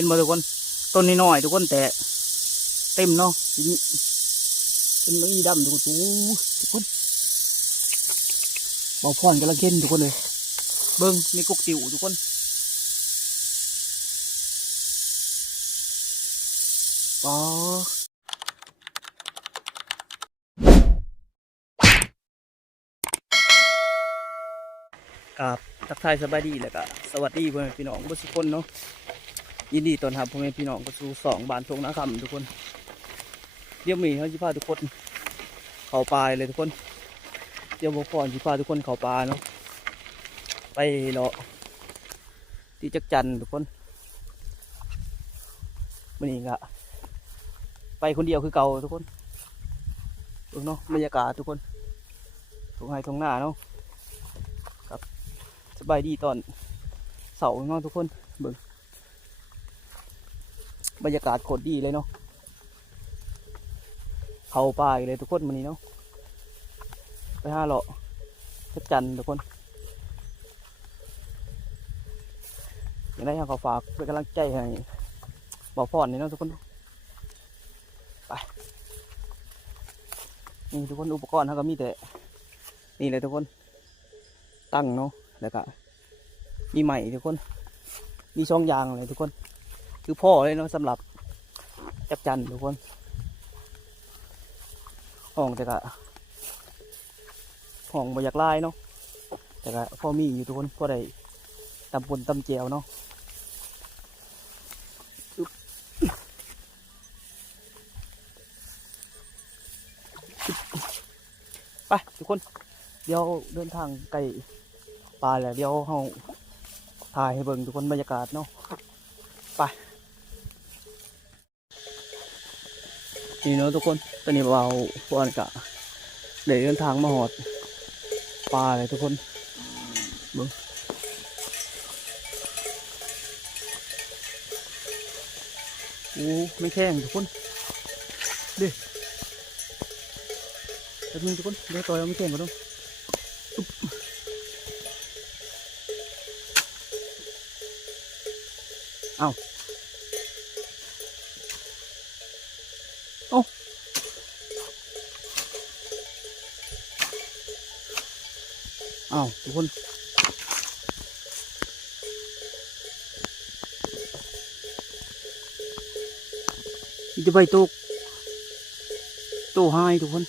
ห็นบ่ทุกคนต้นน้อยๆทุกคนแต่เต็มเนาะเป็นไม้ดำทุกคนทุกคนเบาพรกำลังเข็นทุกคนเลยเบิ้งมีกกจิ๋วทุกคนป๋อกับทักทายสบายดีเลยก็สวัสดีพ่อแม่พี่น้องทุกคนเนาะยินดีต้อนรับพ่อแม่พี่น้องเข้าสู่2บ้านทงนาคำทุกคนเดี๋ยวมีเขาจะพาทุกคนเข้าป่าเลยทุกคนเดี๋ยวบอกก่อนจะพาทุกคนเข้าป่าเนาะไปเลาะที่จักจันทุกคนวันนี้ก็ไปคนเดียวคือเก่าทุกคนดูเนาะบรรยากาศทุกคนตรงไฮตรงหน้าเนาะครับสบายดีตอนเสาร์เนาะทุกคนเบิ่งบรรยากาศโคตรดีเลยเนาะเข้าป่าเลยทุกคนวันนี้เนาะไปหาเลาะจักจันทุกคนอย่างไรเขาฝากเป็นกำลังใจให้บอกพรนี่เนาะทุกคนไปนี่ทุกคนอุปกรณ์เขาก็มีแต่นี่เลยทุกคนตั้งเนาะแล้วก็มีใหม่ทุกคนมีช่องยางเลยทุกคนคือพ่อเลยเนาะสำหรับจับจันทุกคนห้องแต่ก็ห้องบรรยากาศเนาะแต่ก็พ่อมีอยู่ทุกคนพ่อได้ตำปนตำเจียวเนาะไปทุกคนเดี๋ยวเดินทางไกลป่าแล้วเดี๋ยวเราถ่ายให้เบิ่งทุกคนบรรยากาศเนาะไปนี่เนาะทุกคนตอนนี้เราพวกนั้นก็เดินทางมาหอดป่าเลยทุกคนเบิ่งโอ้ไม่แข็งทุกคนดิแต่มึงทุกคนเดี๋ยวต่อยเราไม่แข็งกันต้องเอาเอาเอาทุกคนจะไปตู้ให้ทุกคน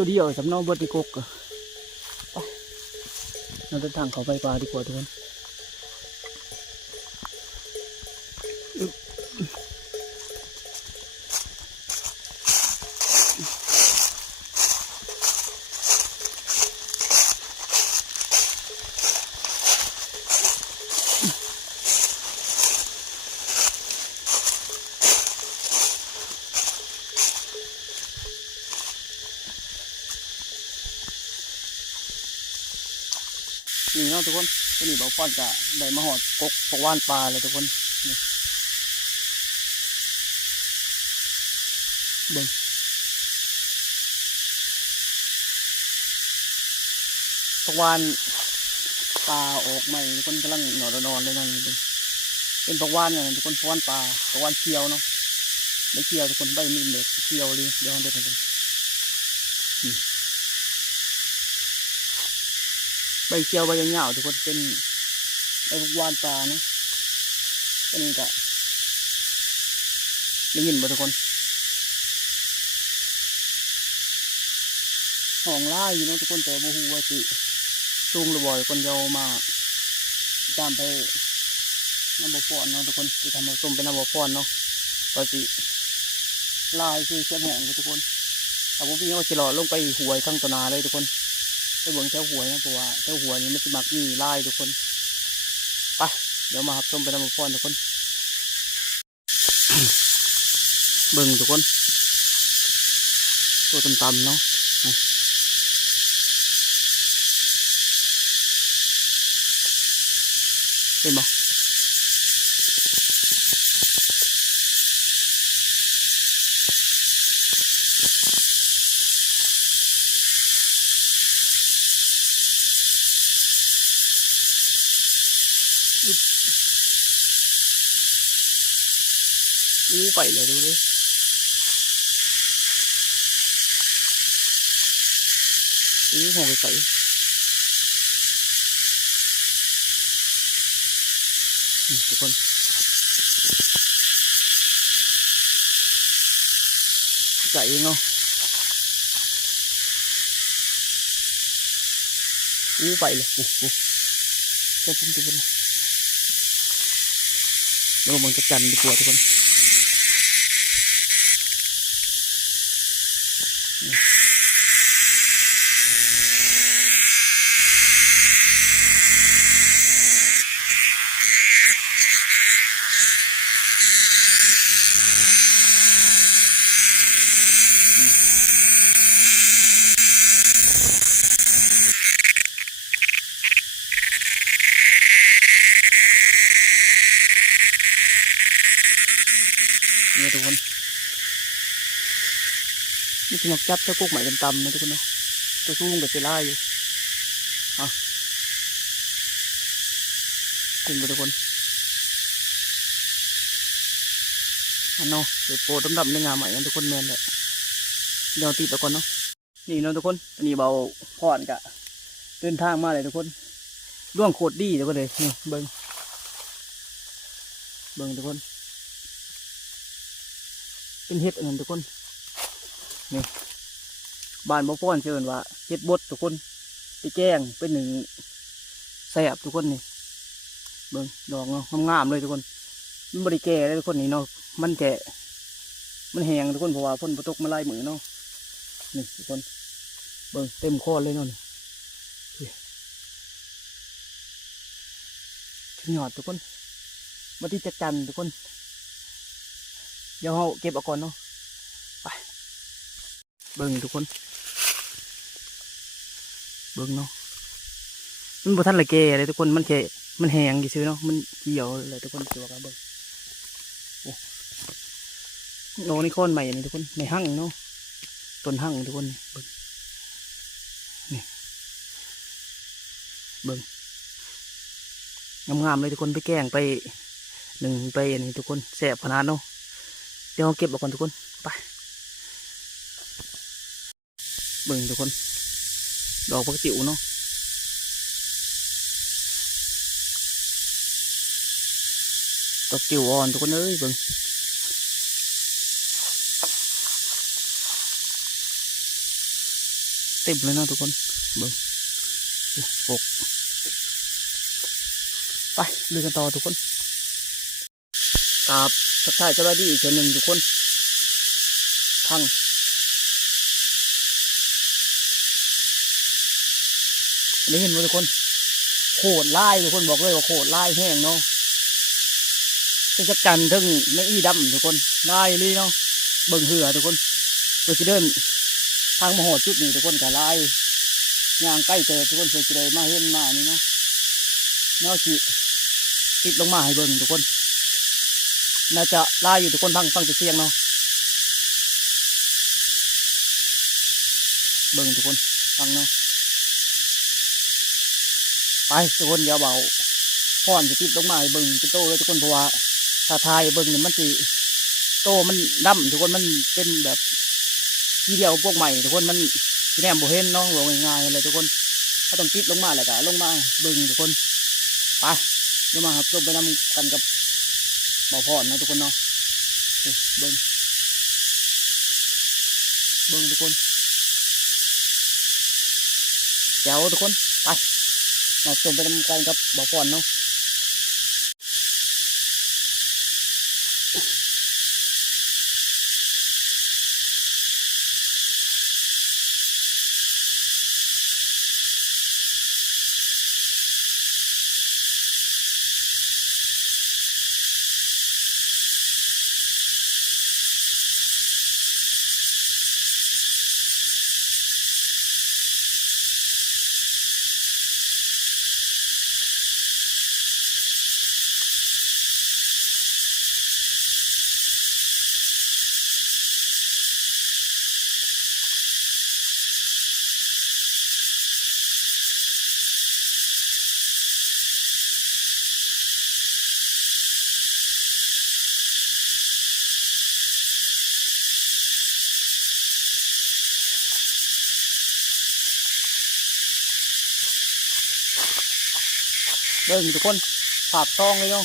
ตัวเดียวสำเนาบดที่กกเราเดินทางเขาไปป่าดีกว่าทุกคนนี่เนาะทุกคนตัวนี้บอกป้อนจะได้มาหอดกกปกว่านปลาเลยทุกคนนี่เบิ่งปกว่านปลาออกใหม่ทุกคนกำลังนอนเลยนั่นเป็นปกว่านเนี่ยทุกคนปกว่านปลาปกว่านเคียวเนาะไม่เคียวทุกคนใบมีเด็กเคียวเลยเดี๋ยวเราเดินไปใบเคียวใบยาวๆทุกคนเป็นใบพวกวานปลาเนาะอันนี้ก็ได้ยินบ่ทุกคนห้องไล่อยู่เนาะทุกคนแต่บูฮูว่าสิช่วงระบอยคนเดียวมาตามไปน้ำบ่อพรเนาะทุกคนที่ทำมาส้มเป็นน้ำบ่อพรเนาะว่าสิไล่คือเชี่ยแห้งทุกคนแต่พวกพี่เขาจะหล่อลงไปหวยข้างตนาเลยทุกคนไปเบิ่งแถวหวยนะเพราะว่าแถวหวยนี่มันจะมักมีไล่ทุกคนไปเดี๋ยวมาหับชมไปน้ำบ่อพรทุกคนเบิ่งทุกคนตัวต่ำๆเนาะเห็นบ่ อู้ไปเลยดูเลยหัวไปใส่ทุกคนใส่เองเนาะไปเลยเจ้าพุ่งทุกคนเราลงจะจันดีกว่าทุกคนนี่ทุกคนนี่คือหมกจับเจ้ากุ๊กใหม่ตำๆนะทุกคนเนาะตัวสู้กับเซล่าอยู่ขึ้นไปทุกคนอันเนาะเดี๋ยวโปรดำๆในงานใหม่กันทุกคนแมนแหละเดี๋ยวติดตะก่อนเนาะนี่เนาะทุกคนอันนี้เบาพอนกะเดินทางมาเลยทุกคนร่วงโคตรดีทุกคนเลยนี่เบิ้งทุกคนเป็นเห็ดอันนั้นทุกคนนี่บ้านบ่ฟ้อนเชิญว่าเห็ดบดทุกคนไปแกงเป็นหนึ่งแซ่บทุกคนนี่เบิ่งดอกเนาะงามๆเลยทุกคนมันบริแก่เลยทุกคนนี่เนาะมันแก่มันแห้งทุกคนเพราะว่าฝนตกมาไล่มือเนาะนี่ทุกคนเบิ่งเต็มคอเลยเนาะนี่หยอดทุกคนมาที่จัดจันทุกคนเดี๋ยวเราเก็บเอาก่อนเนาะไปเบิ่งทุกคนเบิ่งเนาะมันบ่ทันละแก่เลยทุกคนมันแค่มันแห้งซื่อเนาะมันเหี่ยวเลยทุกคนตัวกันเบิ่งโอ้นี่ค้อนใหม่นี่ทุกคนในหั่งเนาะต้นหั่งทุกคนเบิ่งนี่เบิ่งงามๆเลยทุกคนไปแกงไปหนึ่งไปอันนี้ทุกคนแสบขนาดเนาะเดี๋ยวเราเก็บเอาก่อนทุกคนไปเบิ่งทุกคนดอกผักติ๋วเนาะดอกติ๋วอ่อนทุกคนเอ้ยเบิ่งเต็มเลยเนาะทุกคนเบิ่งปกไปเดินกันต่อทุกคนกับทักทายเจ้าหน้าที่อีกคนหนึ่งทุกคนพังได้เห็นไหมทุกคนโคตรไล่ทุกคนบอกเลยว่าโคตรไล่แห้งเนาะเป็นจักจันทึ่งไม่อีดำทุกคนไล่เลยเนาะเบิ่งเหือทุกคนเราจะเดินทางมหอจุดนี้ทุกคนกับไล่ย่างใกล้เจอทุกคนเคยจะได้มาเห็นมานี่เนาะเนาะจิติดลงมาให้เบิ่งทุกคนน่าจะไล่อยู่ทุกคนฟังแต่เสียงเนาะเบิ่งทุกคนฟังเนาะไปทุกคนเดี๋ยวเบาพ่อนจะติดลงมาให้เบิ่งจะโตเลยทุกคนเพราะว่าถ้าทายเบิ่งเนี่ยมันสิโตมันดำทุกคนมันเป็นแบบทีเดียวพวกใหม่ทุกคนมันที่แนมโบเห็นเนาะบอกง่ายๆเลยทุกคนถ้าต้องติดลงมาแหละก็ลงมาเบิ่งทุกคนไปเดี๋ยวมาครับลงไปนำกันกับเบาพ่อนนะทุกคนเนาะเบิ่งทุกคนแจ๋วทุกคนไปมาชมไปทำการกับบ่อก่อนเนาะ เบิ่งทุกคนภาพทองเลยเนาะ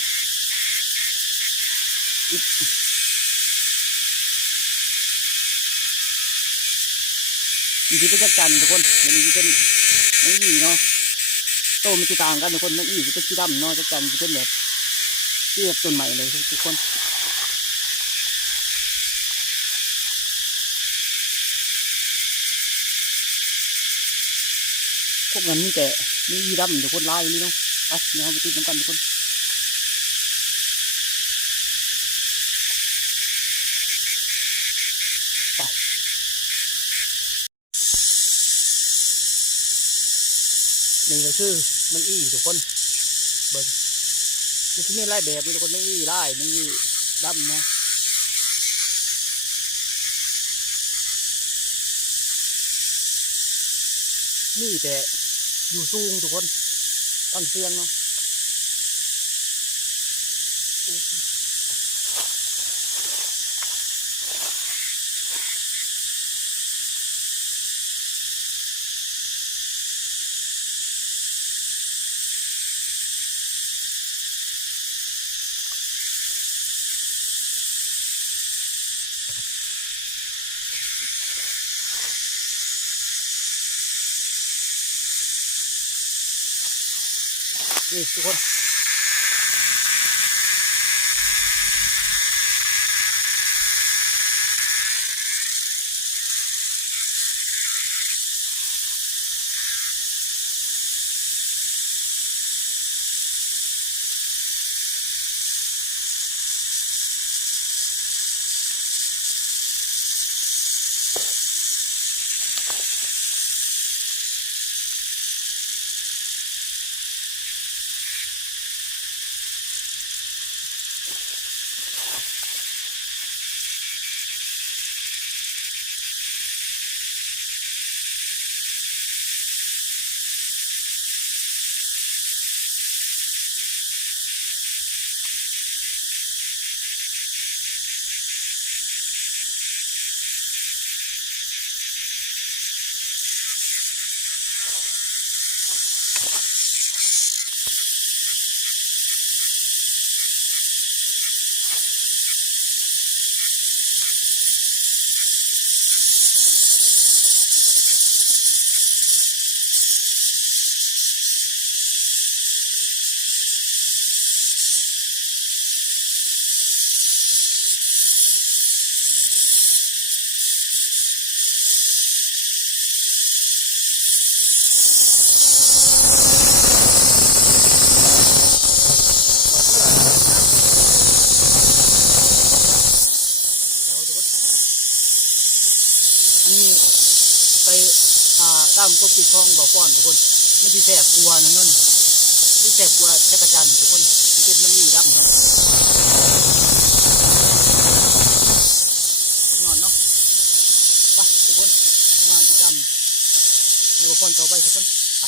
มีที่เป็นจักจันทุกคนมันมีเป็นไม่มีเนาะโตมันจะต่างกันทุกคนไม่มีจะเป็นสีดำเนาะจักจันจะเป็นแบบเทียบต้นใหม่เลยทุกคนพวกนั้นมีแต่ไม่มีดำทุกคนลายเลยเนาะไปเดี๋ยวเราไปติดน้ำกันทุกคนไปนี่ก็คือไม่อีทุกคนเบิ่งมันจะมีลายแบบทุกคนไม่อีลายไม่อีดำเนาะนี่แต่อยู่สูงทุกคนตั้งเสียงเนาะนี่ทุกคนไปตามกบติดทองบ่อฟ้อนทุกคนไม่ที่แสบกลัวนั่นที่แสบกลัวแค่ประจันทุกคนที่เป็นไม่มีดำเนาะนอนเนาะไปทุกคนมาติดตามในบ่อฟ้อนต่อไปทุกคนไป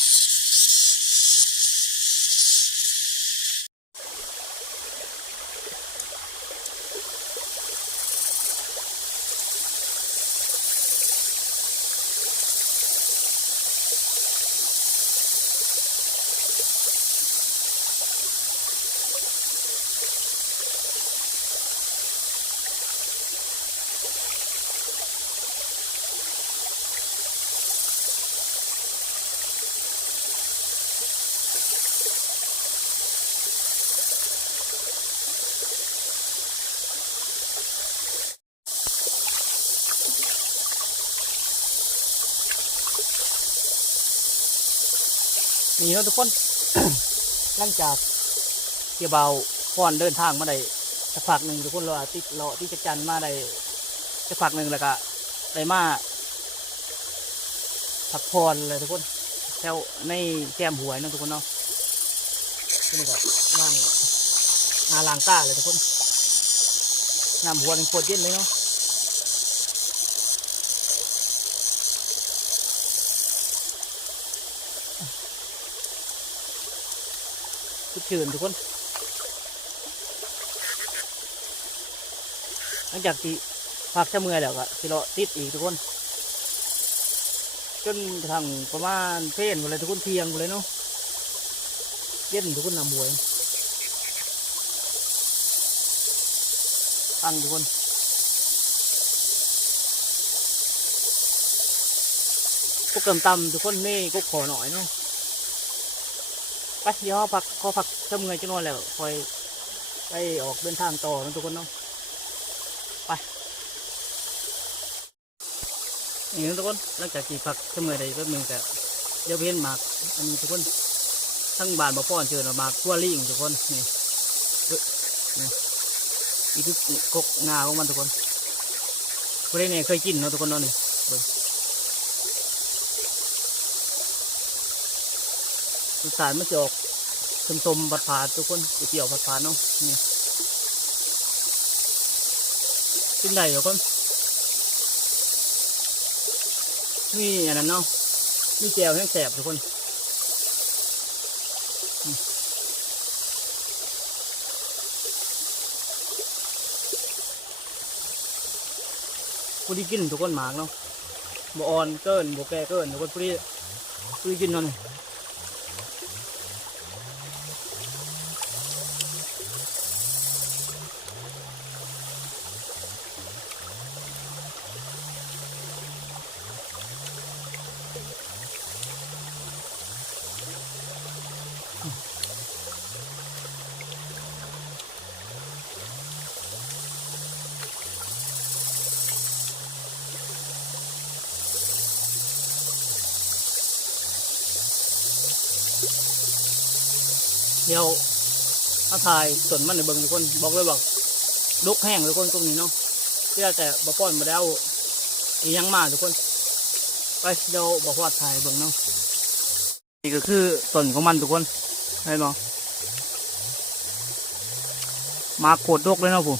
นี่เนาะทุกคน หลังจากเกี่ยวเบาฟ้อนเดินทางมาได้สักพักหนึ่งทุกคนเราติดเลาะที่จักจันมาได้สักพักหนึ่งแล้วก็ได้มาพักผ่อนเลยทุกคนแถวในแก้มหวยเนาะทุกคนเนาะนี่แบบล้างตาเลยทุกคนน้ำหัวเป็นโคตรเย็นเลยเนาะชุดชื่นทุกคนหลังจากที่พักเช้าเมื่อแล้วก็สิเลาะติดอีกทุกคน จนทางประมาณเพลนหมดเลยทุกคนเทียงหมดเลยเนาะเย็นทุกคนนำบวยตั้งทุกคนกุ๊กต่ำๆทุกคนนี่กุ๊กขอหน่อยเนาะไปเดี๋ยวพักขอพักทำเงยจะนอนแล้วคอยไปออกเดินทางต่อนะทุกคนเนาะไปนี่นะทุกคนหลังจากที่พักทำเงยได้ก็มึงแต่เดี๋ยวเพี้ยนหมากอันนี้ทุกคนทั้งบ้านบ่ป้อนเชิญหมากกัวลี่ทุกคนนี่นี่อีกคือกกงาของมันทุกคนคนนี้เนี่ยเคยกินเนาะทุกคนเนาะนี่รสชาติมันจะออกส้มๆผัดผัดทุกคนเกี่ยวผัดผัดเนาะนี่กินได้ทุกคนนี่อันนั้นเนาะนี่แจ่วแห้งแสบทุกคนผู้ที่กินทุกคนหมากเนาะบ่อ่อนเกินบ่แก่เกินทุกคนผู้ที่กินเนาะนี่เดี๋ยวถ้าถ่ายส่วนมันในเบิ้งทุกคนบอกเลยบอกลุกแห้งทุกคนตรงนี้เนาะที่แต่บ่ป้อนมาแล้วอียังมาทุกคนไปเดี๋ยวบอกว่าถ่ายเบิ้งเนาะนี่ก็คือส่วนของมันทุกคนเห็นไหมมาโคตรดกเลยเนาะผม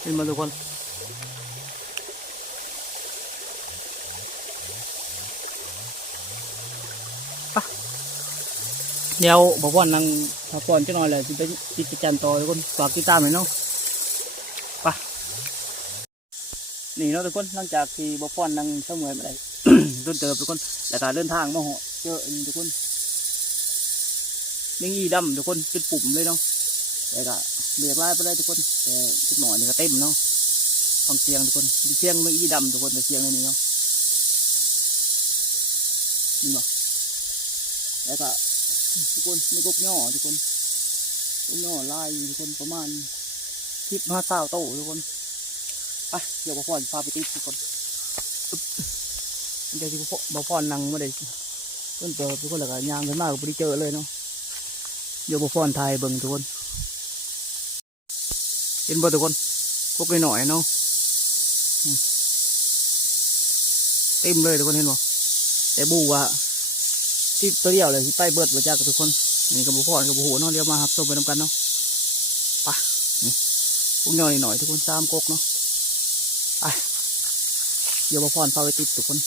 เห็นมาทุกคนเดี๋ยวบอกว่านั่งพักผ่อนจะนอนเลยจะไปกิจกรรมต่อทุกคนฝากติดตามหน่อยเนาะไปนี่เนาะทุกคนหลังจากที่บอกว่านั่งเสมอมาได้ ต้นเติบทุกคนแต่การเดินทางมาเหาะเจอทุกคนยังยีดำทุกคนจุดปุ่มเลยเนาะแต่ก็เบียดไล่ไปได้ทุกคนแต่ทุกหน่อยนี่ก็เต็มเนาะฟังเสียงทุกคนเสียงไม่ยีดำทุกคนแต่เสียงในนี้เนาะนี่เนาะแล้วก็ทุกคนไม่กบย่อทุกคนกบย่อลายทุกคนประมาณ15 โตทุกคนไปเดี๋ยวบ่พรพาไปติดทุกคนเดี๋ยวที่บ่พรนั่งมาได้ต้นเปิดทุกคนแล้วก็ยางขึ้นมาก็บ่ได้เจอเลยเนาะเดี๋ยวบ่พรถ่ายเบิ่งทุกคนเห็นบ่ทุกคนพวกหน่อยเนาะเต็มเลยทุกคนเห็นบ่แต่บูว่าที่ตัวเดียวเลยที่ใต้เบิดมาจากทุกคนนี่กับบุพรกับบุหูเนาะเดี๋ยวมาหับส้มไปน้ำกันเนาะไปนี่พวกย่อยหน่อยทุกคน3 กกเนาะไปเดี๋ยวบุพรพาไปติดทุกคน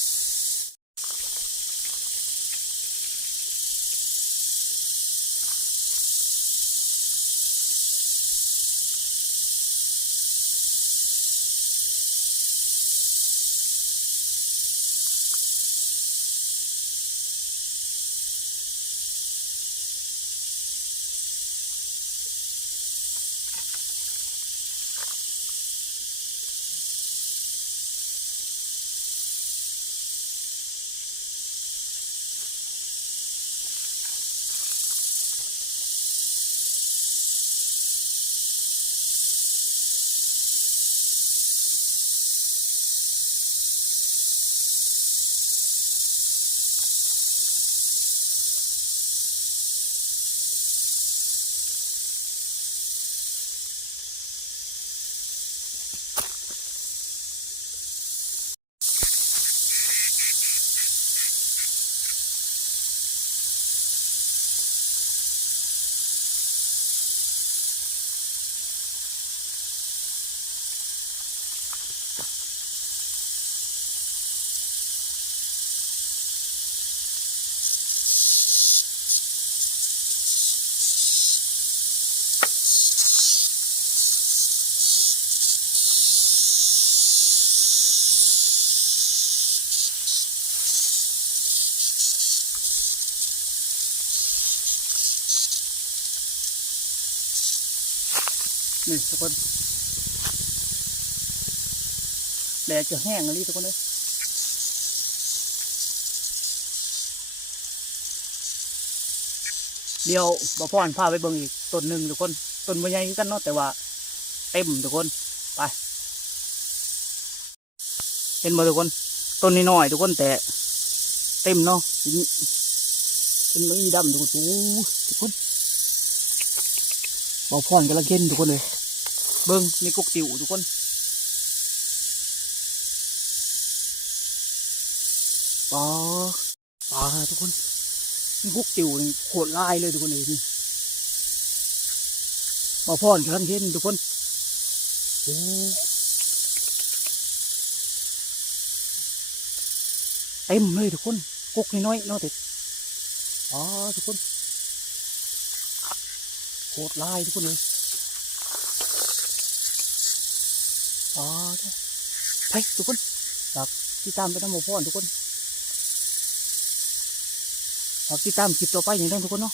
นี่ทุกคนแดดจะแห้งอะไรทุกคนเลยเดี๋ยวบ่พ่อนพาไปเบิ่งอีกต้นหนึ่งทุกคนต้นบ่ใหญ่คือกันเนาะแต่ว่าเต็มทุกคนไปเห็นบ่ทุกคนต้นนี้น้อยทุกคนแต่เต็มเนาะเป็นมือดำทุกคนโอ้ทุกคนบ่พ่อนกำลังเห็นทุกคนเลยเบิ่งมีกกติ๋วทุกคนปลาปลาทุกคนมีกกติ๋วนี่โคตรลายเลยทุกคนเลยนี่บ่พ่อนกำลังเห็นทุกคนโอ้เต็มเลยทุกคนกกน้อยๆเนาะแต่อ๋อทุกคนโคตรลายทุกคนเลยอ๋อไปทุกคนฝากติดตามไปทำหมูพ่อนทุกคนฝากติดตามคลิปต่อไปอย่างนั้นทุกคนเนาะ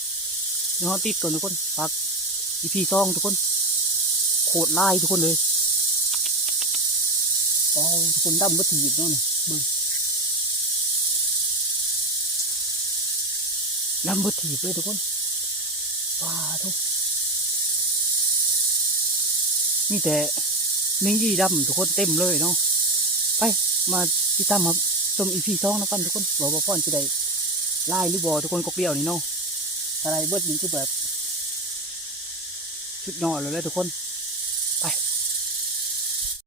เดี๋ยวเราติดก่อนทุกคนฝากEP 2ทุกคนโคตรลายทุกคนเลยอ๋อทุกคนดำวัตถุดิบเนาะนี่มึงดำวัตถุดิบเลยทุกคนว้าทุกนี่แต่เมงยี่ดำทุกคนเต็มเลยเนาะไปมาติดตามมาชมEP 2นะกันทุกคนบอกว่าพ่อนจะได้ไล่หรือบอทุกคนกบเดียวนี่เนาะอะไรเบิดนี่คือแบบชุดนอนเลยทุกคนไป